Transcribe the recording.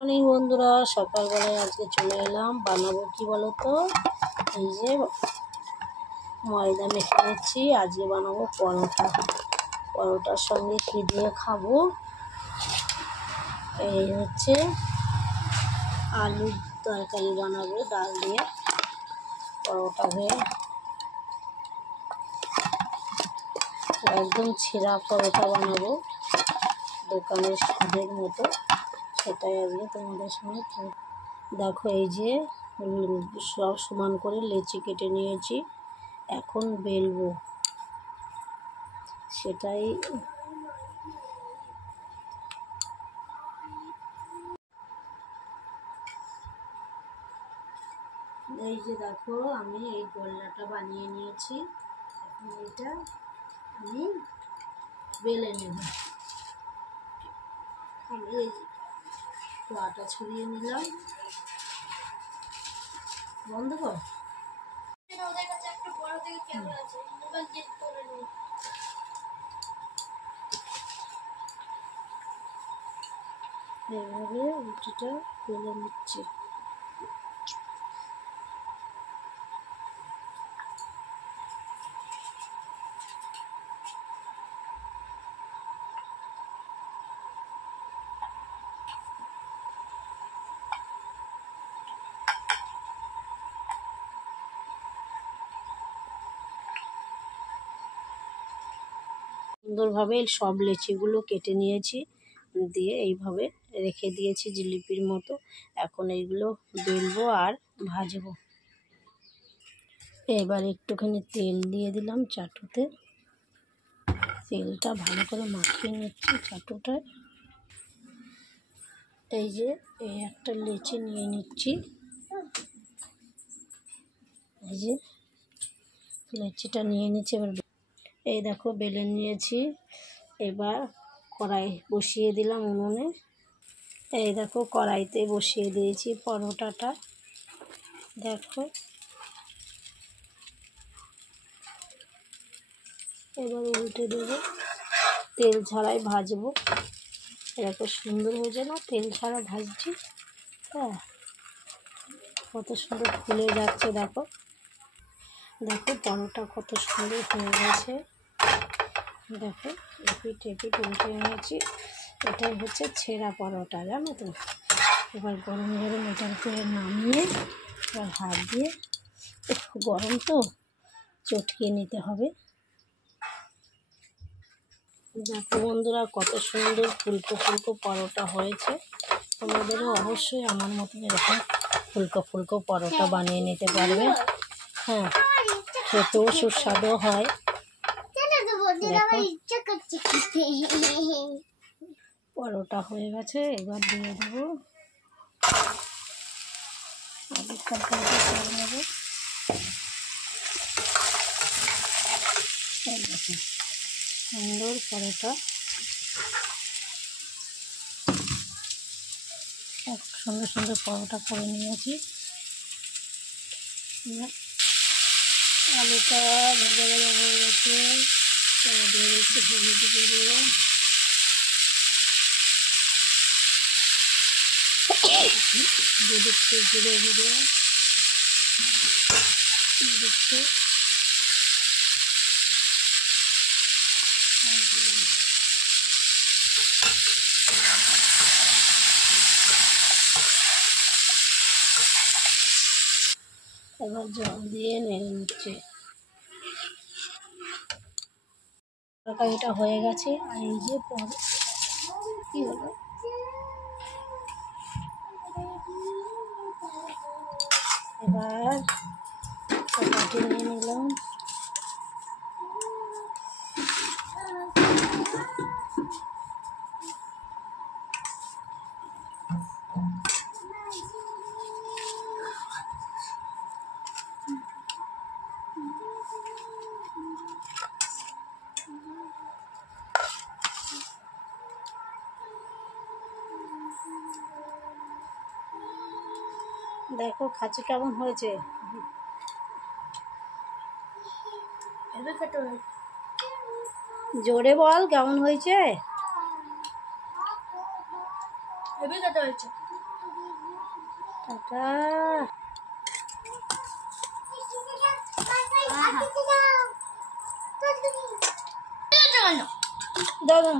অনেক বন্ধুরা, সকালবেলায় আজকে চলে এলাম। বানাবো কি বলো তো? এই যে ময়দা মেখে নিচ্ছি। আজকে বানাবো পরোটা। পরোটার সঙ্গে কি দিয়ে খাবো? এই হচ্ছে আলুর তরকারি বানাবো ডাল দিয়ে। পরোটা হয়ে একদম ছেঁড়া পরোটা বানাবো, দোকানের স্বাদের মতো। সেটাই আজকে তোমাদের সঙ্গে দেখো। এই যে সব সমান করে লেচি কেটে নিয়েছি, এখন বেলবো সেটাই। এই যে দেখো, আমি এই গোল্লাটা বানিয়ে নিয়েছি। এখন এইটা আমি বেলে নেব। আমি এই আটা ছড়িয়ে নিলাম। বন্ধ কর। এইভাবে রুটিটা বেলে নিচ্ছি। সুন্দরভাবে সব লেচিগুলো কেটে নিয়েছি, দিয়ে এইভাবে রেখে দিয়েছি জিলিপির মতো। এখন এইগুলো বেলবো আর ভাজবো। এবার একটুখানি তেল দিয়ে দিলাম চাটুতে। তেলটা ভালো করে মাখিয়ে নিচ্ছি চাটুটায়। এই যে এই একটা লেচি নিয়ে নিচ্ছি। এই যে লেচিটা নিয়ে নিচ্ছি। এবার এই দেখো বেলে নিয়েছি। এবার কড়াই বসিয়ে দিলাম উনুনে। এই দেখো কড়াইতে বসিয়ে দিয়েছি পরোটাটা। দেখো এবার উল্টে দেবো, তেল ছাড়াই ভাজবো। এরকম সুন্দর হয়েছে না? তেল ছাড়া ভাজছি। হ্যাঁ, কত সুন্দর ফুলে যাচ্ছে। দেখো দেখো পরোটা কত সুন্দর হয়ে গেছে। দেখো এপিট এপিট উল্টে এনেছি। এটাই হচ্ছে ছেঁড়া পরোটা, জানো তো? এবার গরম গরম এটার করে নামিয়ে এবার হাত দিয়ে, গরম তো, চটকিয়ে নিতে হবে। দেখো বন্ধুরা, কত সুন্দর ফুলকো ফুলকো পরোটা হয়েছে। তোমাদেরও অবশ্যই আমার মতন এরকম ফুলকো ফুলকো পরোটা বানিয়ে নিতে পারবে। হ্যাঁ, খেতেও সুস্বাদু হয়। পরোটা হয়ে গেছে। এবার দিয়ে দেবো আলুর তরকারিটা করে নেবো। সুন্দর পরোটা, সুন্দর সুন্দর পরোটা করে নিয়েছি। আলুটা ভাজা ভাজা হয়ে গেছে। দিয়ে দিচ্ছি হলুদ গুঁড়ো, দিয়ে দিচ্ছি জিরে গুঁড়ো, দিয়ে দিচ্ছি এবার জল দিয়ে নেড়ে নিচ্ছি। তরকারিটা হয়ে গেছে। আর এই যে কি হলো, এবার চপাটি নিয়ে নিলাম। দেখো খাচ্ছি কেমন হয়েছে। জোরে বল কেমন হয়েছে। টাটা। দাও দাও।